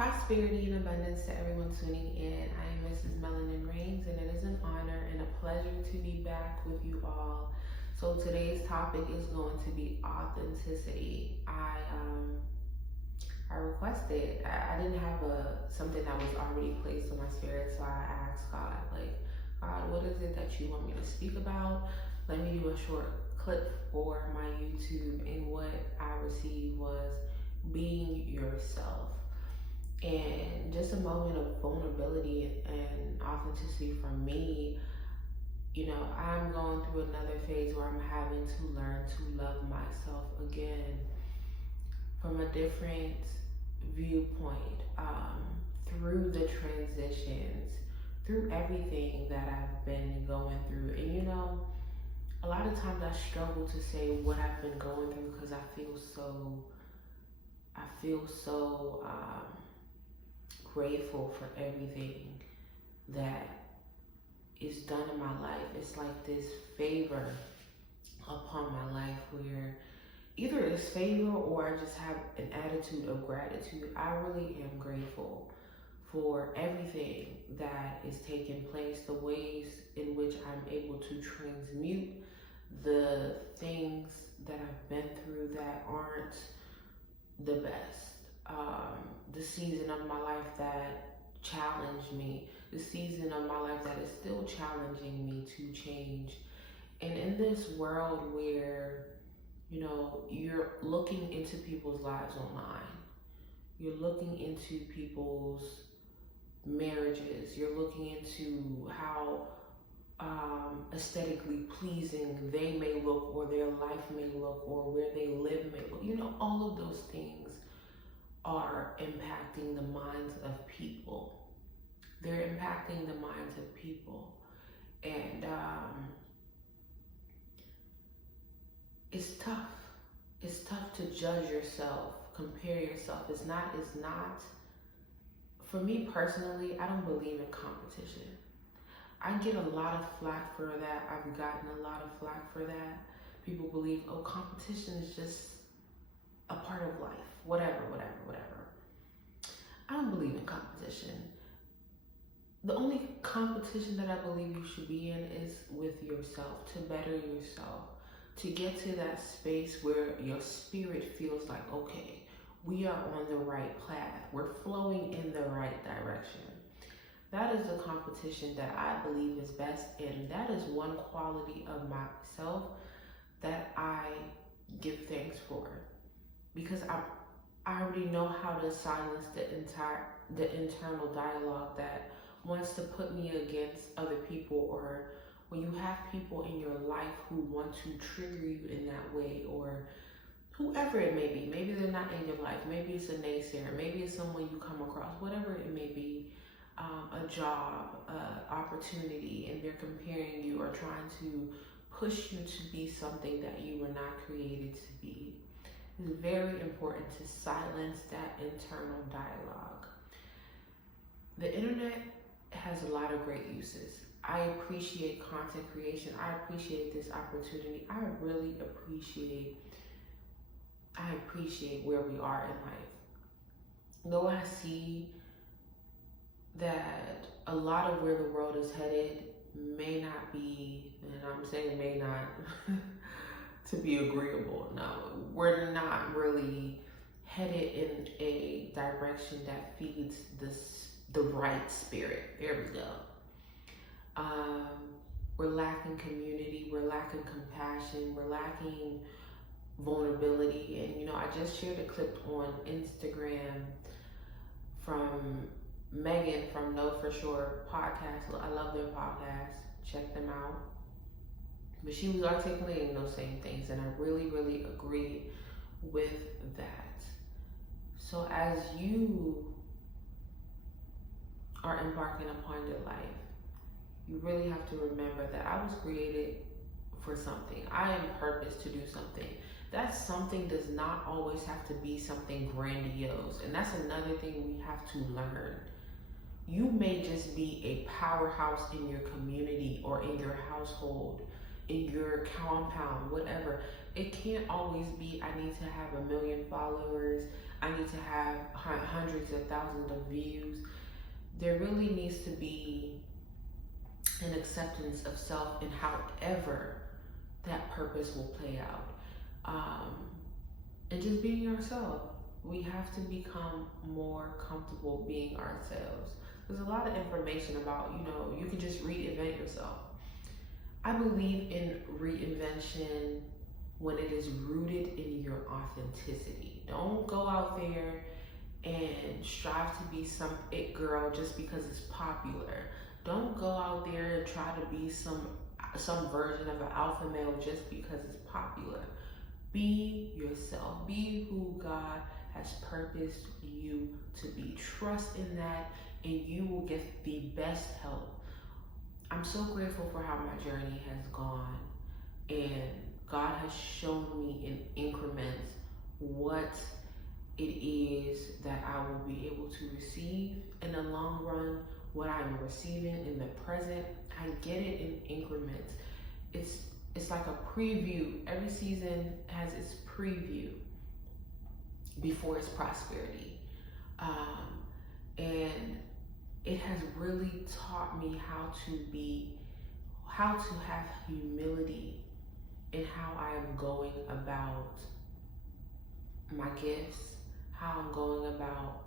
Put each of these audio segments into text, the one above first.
Prosperity and abundance to everyone tuning in. I am Mrs.Melanin, and it is an honor and a pleasure to be back with you all. So today's topic is going to be authenticity. I requested. I didn't have something that was already placed on my spirit, so I asked God, like, God, what is it that you want me to speak about? Let me do a short clip for my YouTube, and what I received was being yourself. And just a moment of vulnerability and authenticity for me. I'm going through another phase where I'm having to learn to love myself again from a different viewpoint, through the transitions, through everything that I've been going through. And a lot of times I struggle to say what I've been going through because I feel so grateful for everything that is done in my life. It's like this favor upon my life where either it's favor or I just have an attitude of gratitude. I really am grateful for everything that is taking place, the ways in which I'm able to transmute the things that I've been through that aren't the best. The season of my life that challenged me, the season of my life that is still challenging me to change. And in this world where, you're looking into people's lives online, you're looking into people's marriages, you're looking into how aesthetically pleasing they may look, or their life may look, or where they live may look. All of those things are impacting the minds of people. They're impacting the minds of people. And it's tough. It's tough to judge yourself, compare yourself. It's not, for me personally, I don't believe in competition. I get a lot of flack for that. I've gotten a lot of flack for that. People believe, competition is just a part of life. Whatever. I don't believe in competition. The only competition that I believe you should be in is with yourself, to better yourself, to get to that space where your spirit feels like, okay, we are on the right path. We're flowing in the right direction. That is the competition that I believe is best, and that is one quality of myself that I give thanks for, because I already know how to silence the internal dialogue that wants to put me against other people, or when you have people in your life who want to trigger you in that way, or whoever it may be. Maybe they're not in your life. Maybe it's a naysayer. Maybe it's someone you come across. Whatever it may be, a job, opportunity, and they're comparing you or trying to push you to be something that you were not created to be. It's very important to silence that internal dialogue. The internet has a lot of great uses. I appreciate content creation. I appreciate this opportunity. I really appreciate where we are in life. Though I see that a lot of where the world is headed may not be, and I'm saying may not to be agreeable. No, we're not really headed in a direction that feeds the right spirit. There we go. We're lacking community, we're lacking compassion, we're lacking vulnerability. And I just shared a clip on Instagram from Megan from Know For Sure podcast. I love their podcast. Check them out. But she was articulating those same things, and I really, really agree with that. So as you are embarking upon your life, you really have to remember that I was created for something. I am purposed to do something. That something does not always have to be something grandiose. And that's another thing we have to learn. You may just be a powerhouse in your community or in your household, in your compound, whatever. It can't always be, I need to have 1 million followers. I need to have hundreds of thousands of views. There really needs to be an acceptance of self and however that purpose will play out. And just being yourself. We have to become more comfortable being ourselves. There's a lot of information about, you can just reinvent yourself. I believe in reinvention when it is rooted in your authenticity. Don't go out there and strive to be some it girl just because it's popular. Don't go out there and try to be some version of an alpha male just because it's popular. Be yourself. Be who God has purposed you to be. Trust in that, and you will get the best help. I'm so grateful for how my journey has gone, and God has shown me in increments what it is that I will be able to receive in the long run. What I'm receiving in the present, I get it in increments. It's like a preview. Every season has its preview before its prosperity. And it has really taught me how to have humility in how I am going about my gifts, how I'm going about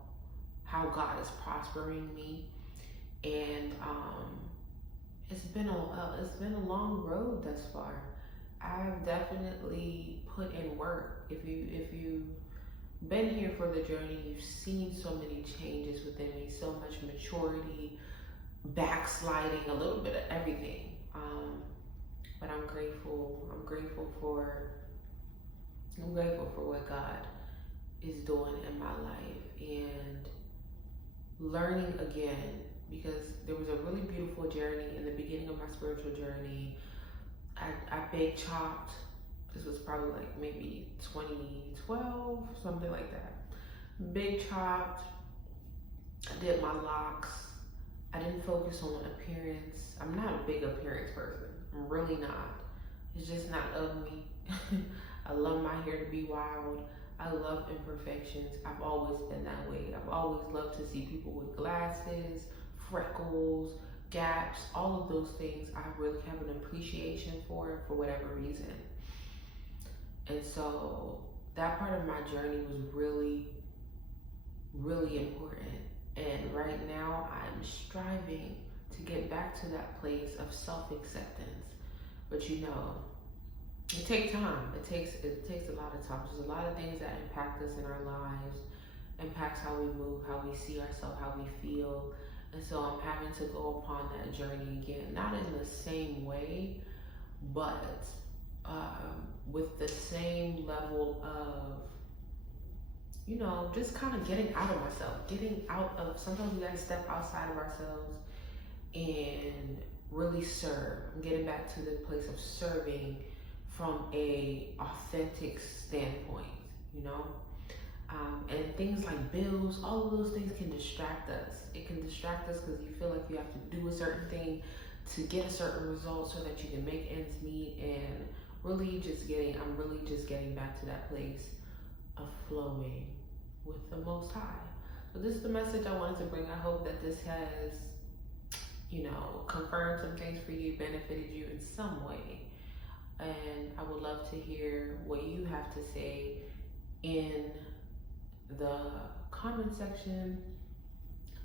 how God is prospering me. And it's been a long road thus far. I've definitely put in work. If you've been here for the journey, you've seen so many changes within me, so much maturity, backsliding, a little bit of everything. But I'm grateful. I'm grateful for what God is doing in my life and learning again, because there was a really beautiful journey in the beginning of my spiritual journey. I big chopped. This was probably like maybe 2012, something like that. Big chopped. I did my locks. I didn't focus on appearance. I'm not a big appearance person. I'm really not. It's just not of me. I love my hair to be wild. I love imperfections. I've always been that way. I've always loved to see people with glasses, freckles, gaps, all of those things. I really have an appreciation for whatever reason. And so that part of my journey was really, really important. And right now I'm striving to get back to that place of self-acceptance. But it takes time. It takes a lot of time. There's a lot of things that impact us in our lives, impacts how we move, how we see ourselves, how we feel. And so I'm having to go upon that journey again, not in the same way, but with the same level of, just kind of getting out of myself, sometimes we gotta step outside of ourselves and really serve. I'm getting back to the place of serving from a authentic standpoint, and things like bills, all of those things can distract us. It can distract us because you feel like you have to do a certain thing to get a certain result so that you can make ends meet, and I'm really just getting back to that place of flowing with the Most High. So this is the message I wanted to bring. I hope that this has, confirmed some things for you, benefited you in some way. And I would love to hear what you have to say in the comment section.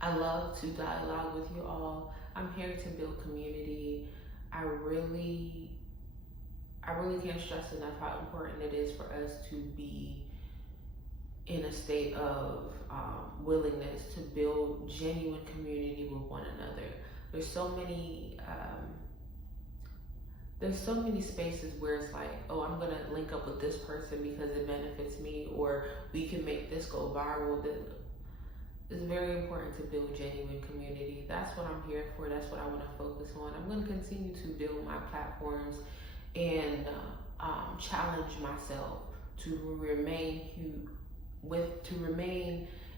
I love to dialogue with you all. I'm here to build community. I really can't stress enough how important it is for us to be in a state of willingness to build genuine community with one another. There's so many spaces where it's like, oh, I'm gonna link up with this person because it benefits me, or we can make this go viral. It's very important to build genuine community. That's what I'm here for. That's what I want to focus on. I'm going to continue to build my platforms and challenge myself to remain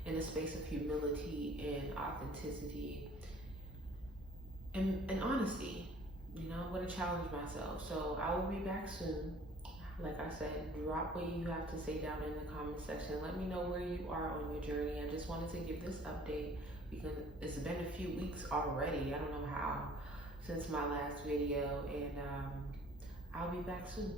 in a space of humility and authenticity and honesty. I'm going to challenge myself. So I will be back soon. Like I said, drop what you have to say down in the comment section. Let me know where you are on your journey. I just wanted to give this update because it's been a few weeks already. I don't know how since my last video, and I'll be back soon.